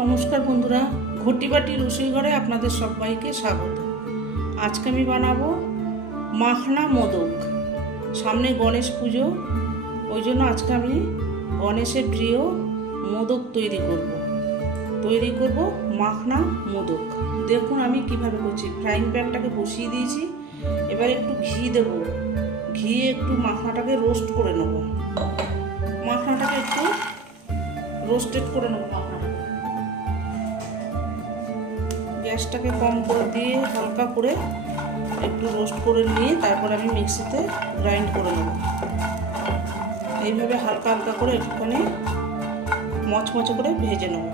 নমস্কার বন্ধুরা, ঘটিবাটি রসুই ঘরে আপনাদের সবাইকে স্বাগত। আজকে আমি বানাবো মাখনা মোদক। সামনে গণেশ পুজো, ওই জন্য আজকে আমি গণেশের প্রিয় মোদক তৈরি করব মাখনা মোদক। দেখুন আমি কিভাবে করছি। ফ্রাইং প্যানটাকে বসিয়ে দিয়েছি, এবার একটু ঘি দেব। ঘি একটু মাখনাটাকে রোস্ট করে নেব। মাখনাটাকে একটু রোস্টেড করে নেব। গ্যাসটাকে কম করে দিয়ে হালকা করে একটু রোস্ট করে নিয়ে তারপর আমি মিক্সিতে গ্রাইন্ড করে নেব। এইভাবে হালকা হালকা করে একটুখানি মচমচে করে ভেজে নেব।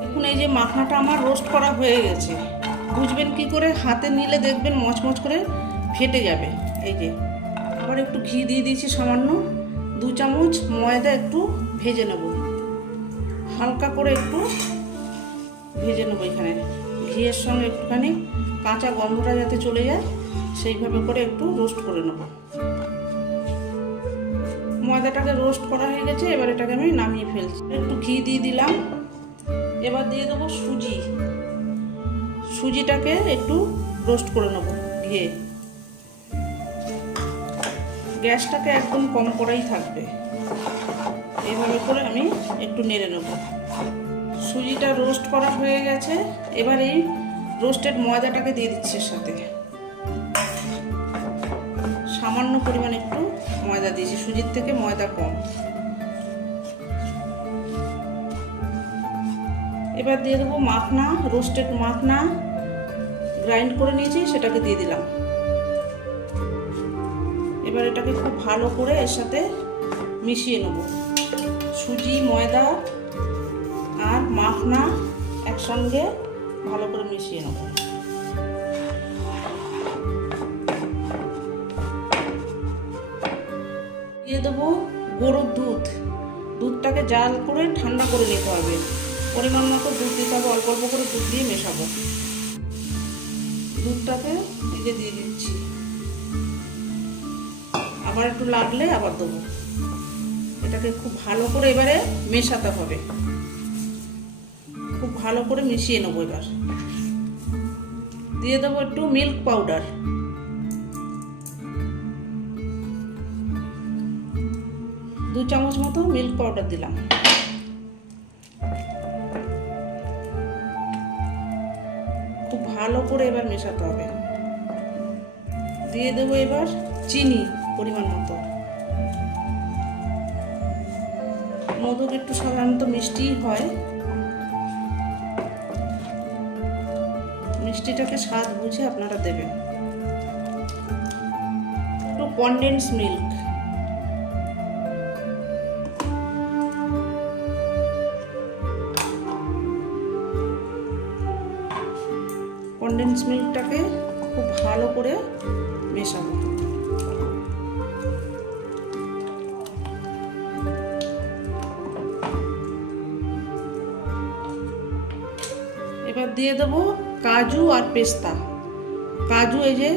দেখুন এই যে মাখনাটা আমার রোস্ট করা হয়ে গেছে। বুঝবেন কি করে? হাতে নিলে দেখবেন মচমচ করে ফেটে যাবে। এই যে আবার একটু ঘি দিয়ে দিয়েছি সামান্য, 2 চামচ ময়দা একটু ভেজে নেব। হালকা করে একটু ভেজে নেবো। এখানে ঘিয়ের সঙ্গে একটুখানি কাঁচা গন্ধটা যাতে চলে যায় সেইভাবে করে একটু রোস্ট করে নেব। ময়দাটাকে রোস্ট করা হয়ে গেছে, এবার এটাকে আমি নামিয়ে ফেলছি। একটু ঘি দিয়ে দিলাম। এবার দিয়ে দেবো সুজি। সুজিটাকে একটু রোস্ট করে নেব ঘিয়ে। গ্যাসটাকে একদম কম করাই থাকবে। এইভাবে করে আমি একটু নেড়ে নেব। সুজিটা রোস্ট করা হয়ে গেছে, এবার এই রোস্টেড ময়দাটাকে দিয়ে দিচ্ছি। সাথে সামান্য পরিমাণ একটু ময়দা দিয়েছি, সুজির থেকে ময়দা কম। এবার দিয়ে দেবো মাখনা, রোস্টেড মাখনা গ্রাইন্ড করে নিয়েছি, সেটাকে দিয়ে দিলাম। এবার এটাকে খুব ভালো করে এর সাথে মিশিয়ে নেব। সুজি, ময়দা আর মাখনা একসঙ্গে ভালো করে মিশিয়ে নেব। দিয়ে দেবো গরুর দুধ। দুধটাকে জাল করে ঠান্ডা করে নিতে হবে। পরিমাণ মতো দুধ দিতে হবে, অল্প অল্প করে দুধ দিয়ে মেশাবো। দুধটাকে দিয়ে দিচ্ছি। আবার একটু লাগলে আবার দেবো। এটাকে খুব ভালো করে এবারে মেশাতে হবে। খুব ভালো করে মিশিয়ে নেবো। এবার দিয়ে দেবো একটু মিল্ক পাউডার। দু চামচ মতো মিল্ক পাউডার দিলাম। খুব ভালো করে এবার মেশাতে হবে। দিয়ে দেবো এবার চিনি পরিমাণ মতো। মোদক একটু সাধারণত মিষ্টি হয়, মিষ্টিটাকে স্বাদ বুঝে আপনারা দেবেন। একটু কনডেন্স মিল্ক। কনডেন্স মিল্কটাকে খুব ভালো করে মেশাবো। এবার দিয়ে দেবো কাজু আর পেস্তা। কাজু এই যে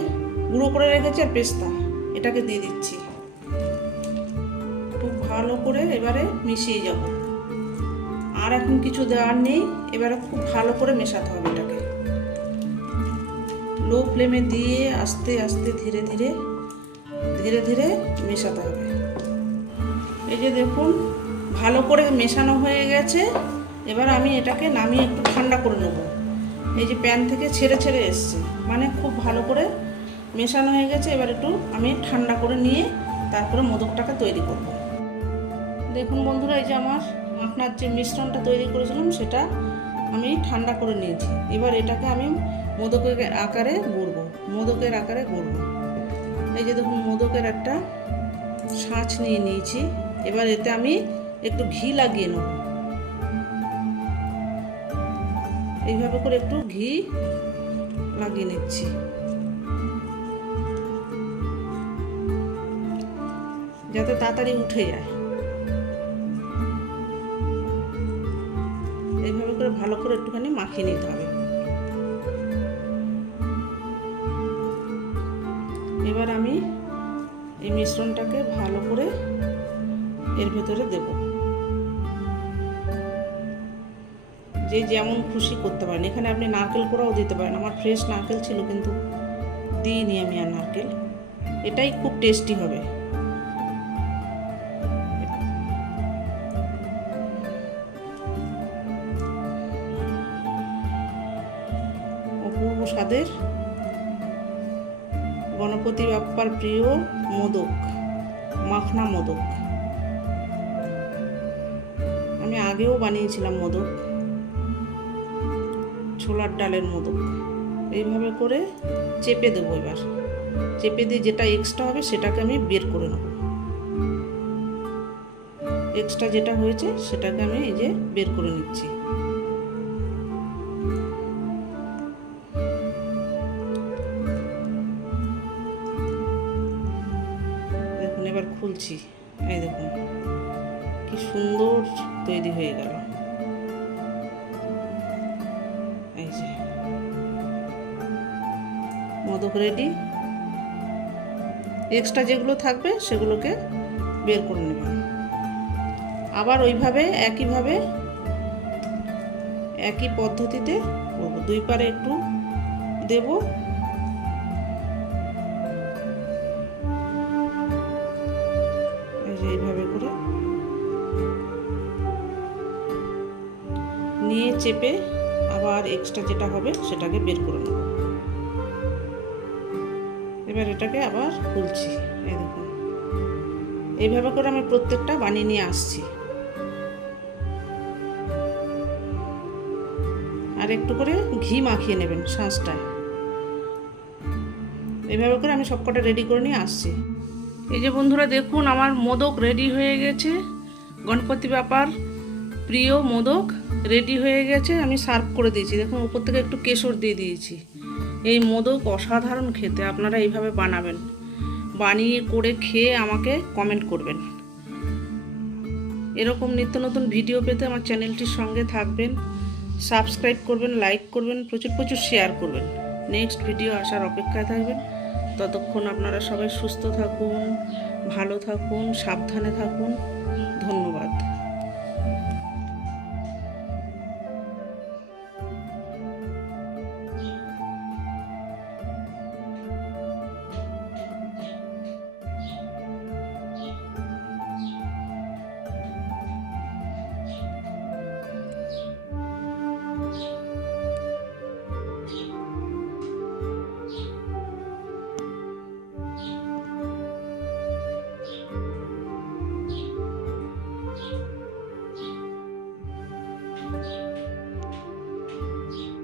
গুঁড়ো করে রেখেছি, আর পেস্তা এটাকে দিয়ে দিচ্ছি। খুব ভালো করে এবারে মিশিয়ে যাব। আর এখন কিছু দেওয়ার নেই। এবারে খুব ভালো করে মেশাতে হবে এটাকে। লো ফ্লেমে দিয়ে আস্তে আস্তে ধীরে ধীরে মেশাতে হবে। এই যে দেখুন ভালো করে মেশানো হয়ে গেছে। এবার আমি এটাকে নামিয়ে একটু ঠান্ডা করে নেব। এই যে প্যান থেকে ছেড়ে এসছে, মানে খুব ভালো করে মেশানো হয়ে গেছে। এবার একটু আমি ঠান্ডা করে নিয়ে তারপরে মোদকটাকে তৈরি করব। দেখুন বন্ধুরা, এই যে আমার মাখনার যে মিশ্রণটা তৈরি করেছিলাম সেটা আমি ঠান্ডা করে নিয়েছি। এবার এটাকে আমি মোদকের আকারে গড়ব। এই যে দেখুন মোদকের একটা ছাঁচ নিয়ে নিয়েছি। এবার এতে আমি একটু ঘি লাগিয়ে নেব। এইভাবে করে একটু ঘি লাগিয়ে নিচ্ছি। যাতে তাড়াতাড়ি উঠে যায়। এইভাবে করে ভালো করে একটুখানি মাখিয়ে নিতে হবে। এবার আমি এই মিশ্রণটাকে ভালো করে এর ভেতরে দেব। যে যেমন খুশি করতে পারেন। এখানে আপনি নারকেল কোড়াও দিতে পারেন। আমার ফ্রেশ নারকেল ছিল কিন্তু দিইনি আমি আর নারকেল। এটাই খুব টেস্টি হবে। অপূর্ব স্বাদের গণপতি বাপ্পার প্রিয় মোদক, মাখনা মোদক। আমি আগেও বানিয়েছিলাম মোদক, ছোলার ডালের মোদক। এইভাবে করে চেপে দেবো। এবার চেপে দিয়ে যেটা এক্সট্রা হবে সেটাকে আমি বের করে নেব। এক্সট্রা যেটা হয়েছে সেটাকে আমি এই যে বের করে নিচ্ছি। দেখুন এবার খুলছি। এই দেখুন কি সুন্দর তৈরি হয়ে গেল। এই যে মোদক রেডি। এক্সট্রা যেগুলো থাকবে সেগুলোকে বের করে নেবেন। আবার ওইভাবে একইভাবে একই পদ্ধতিতে করবো। দুই পারে একটু দেব। এই যে এইভাবে করে নিয়ে চেপে আবার এক্সট্রা যেটা হবে সেটাকে বের করে নেব। এবার এটাকে আবার খুলছি। এই দেখুন এইভাবে করে আমি প্রত্যেকটা বানিয়ে নিয়ে আসছি। আর একটু করে ঘি মাখিয়ে নেবেন শাঁসটায়। এইভাবে করে আমি সবকটা রেডি করে নিয়ে আসছি। এই যে বন্ধুরা দেখুন আমার মোদক রেডি হয়ে গেছে। গণপতি বাপ্পার প্রিয় মোদক রেডি হয়ে গেছে। আমি সার্ভ করে দিয়েছি। দেখুন উপর থেকে একটু কেশর দিয়ে দিয়েছি। এই মোদক অসাধারণ খেতে। আপনারা এইভাবে বানাবেন, বানিয়ে করে খেয়ে আমাকে কমেন্ট করবেন। এরকম নিত্য নতুন ভিডিও পেতে আমার চ্যানেলটির সঙ্গে থাকবেন, সাবস্ক্রাইব করবেন, লাইক করবেন, প্রচুর প্রচুর শেয়ার করবেন। নেক্সট ভিডিও আসার অপেক্ষায় থাকবেন। ততক্ষণ আপনারা সবাই সুস্থ থাকুন, ভালো থাকুন, সাবধানে থাকুন। ধন্যবাদ।